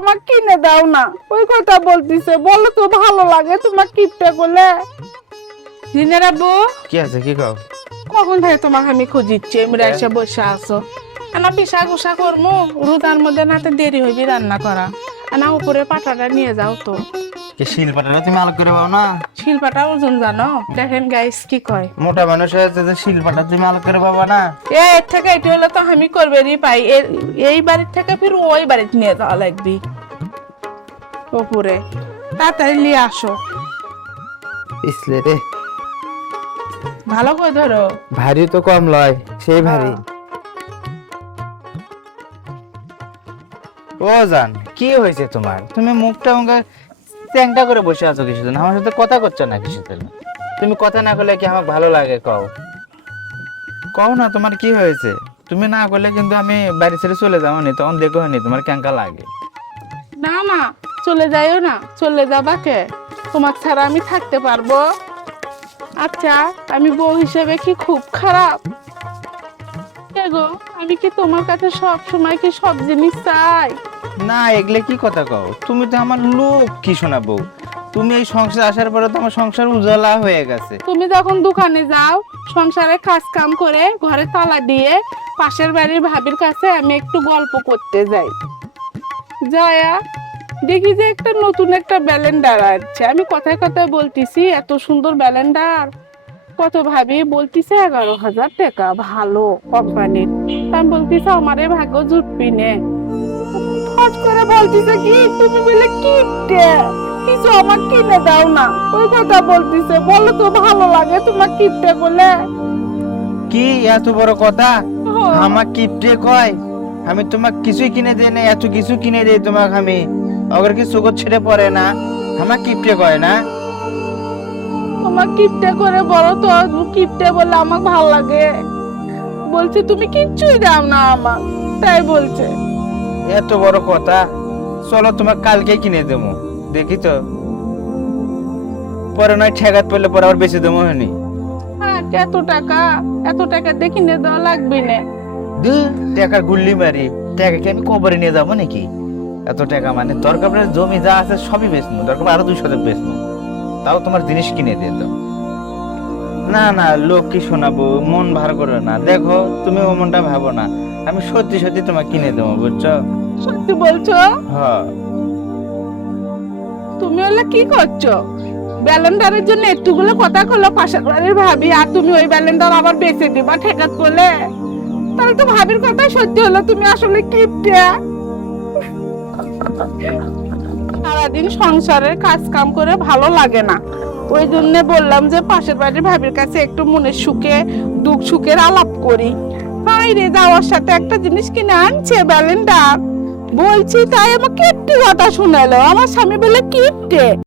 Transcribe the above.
আমার কিনে দাও না, ওই কথা বলতিছে। বলো তো ভালো লাগে তোমার কিপটা করলে? দিনের আব্বু কি আছে কি কও? কখন থেকে তোমাকে আমি খুঁজিচ্ছি, এমরা এসে বসে আছো। আনা পিসা গুসা করমু, রুদার মধ্যে নাতে দেরি হইবি রান্না করা। আনা উপরে পাটাটা নিয়ে যাও তো। কি শিলপাটাটা তুমি আলাদা করে পাও না? শিল্পাটা ওজন জানো? দেখেন গাইস কি কয়, মোটা মানুষ হয়েছে যে শিলপাটা তুমি আলাদা করে পাবা না? এর থেকে এটি হলে তো আমি করবেরই পাই। এই বাড়ির থেকে ফির ওই বাড়িতে নিয়ে যাওয়া লাগবি উপরে। তাড়াতাড়ি নিয়ে আসো। ইসলে রে, ভালো করে ধরো। ভারী তো কম লয়, সেই ভারী। ও জান, কি হয়েছে তোমার? তুমি মুখটা মুখে চ্যাংটা করে বসে আছো কিছুদিন, আমার সাথে কথা করছো না কিছুদিন। তুমি কথা না করলে কি আমার ভালো লাগে? কও কও না, তোমার কি হয়েছে? তুমি না করলে কিন্তু আমি বাড়ি ছেড়ে চলে যাবো নি, তখন দেখো নি তোমার ক্যাঙ্কা লাগে। না না, চলে যাইও না। চলে যাবা কে? তোমার ছাড়া আমি থাকতে পারবো? আচ্ছা, আমি বউ হিসেবে কি খুব খারাপ? কে গো, আমি কি তোমার কাছে সব সময় কি সব জিনিস চাই? না, এগুলো কি কথা কও? তুমি তো আমার লোক কি শোনাবো? তুমি এই সংসার আসার পরে তো আমার সংসার উজালা হয়ে গেছে। তুমি যখন দোকানে যাও, সংসারে কাজ কাম করে ঘরে তালা দিয়ে পাশের বাড়ির ভাবির কাছে আমি একটু গল্প করতে যাই। জয়া, দেখি যে একটা নতুন একটা ব্যালেন্ডার আসছে। আমি কথায় কথায় বলতেছি এত সুন্দর ব্যালেন্ডার, কত ভাবি বলতিছে 11,000 টাকা, ভালো কোম্পানির। আমি বলতেছি আমার এই ভাগ্য জুটবি নে। ফট করে বলতিছে কি তুমি বলে কিপটে, কিছু আমার কিনে দাও না, ওই কথা বলতিছে। বলো তো ভালো লাগে তোমার কিপটে বলে? কি এত বড় কথা? হ্যাঁ। আমার কিপটে কয়? আমি তোমাকে কিছুই কিনে দেই না, এত কিছু কিনে দেই তোমাকে আমি। অগর কি চোখ ছেড়ে পড়ে না? আমার কিপটে কয় না? তোমার কিপটে করে বলো তো, কিপটে বলে আমার ভালো লাগে। বলছে তুমি কিচ্ছুই দাও না আমার, তাই বলছে। এত বড় কথা? চলো তোমাকে কালকে কিনে দেবো, দেখি তো। পরে নয় ঠেকাত পড়লে পরে আবার বেশি দেবো হয়নি। হ্যাঁ, এত টাকা দিয়ে কিনে দেওয়া লাগবে না। টাকার গুল্লি মারি, টাকা কি আমি কবরে নিয়ে যাবো নাকি? এত টাকা মানে দরকার পড়লে জমি যা আছে সবই বেচবো, দরকার পড়লে আরো 200 বেচবো, তাও তোমার জিনিস কিনে দিয়ে দাও। না না, লোক কি শোনাবো, মন ভার করে না। দেখো তুমি ও মনটা ভাবো না, আমি সত্যি সত্যি তোমাকে কিনে দেবো, বুঝছো? সত্যি বলছো? হ্যাঁ। তুমি হলে কি করছো? ব্যালেন্ডারের জন্য একটুগুলো কথা কলো পাশের বাড়ির ভাবি, আর তুমি ওই ব্যালেন্ডার আবার বেচে দিবা ঠেকাত বলে? তাহলে তো ভাবির কথা সত্যি হলো, তুমি আসলে কিপটে। সারাদিন সংসারের কাজ কাম করে ভালো লাগে না, ওই জন্য বললাম যে পাশের বাড়ির ভাবির কাছে একটু মনের সুখে দুঃখ সুখের আলাপ করি। হাই রে, যাওয়ার সাথে একটা জিনিস কিনে আনছে ব্যালেন্ডার, বলছি তাই আমাকে একটু কথা শোনালো। আমার স্বামী বলে কিপটে।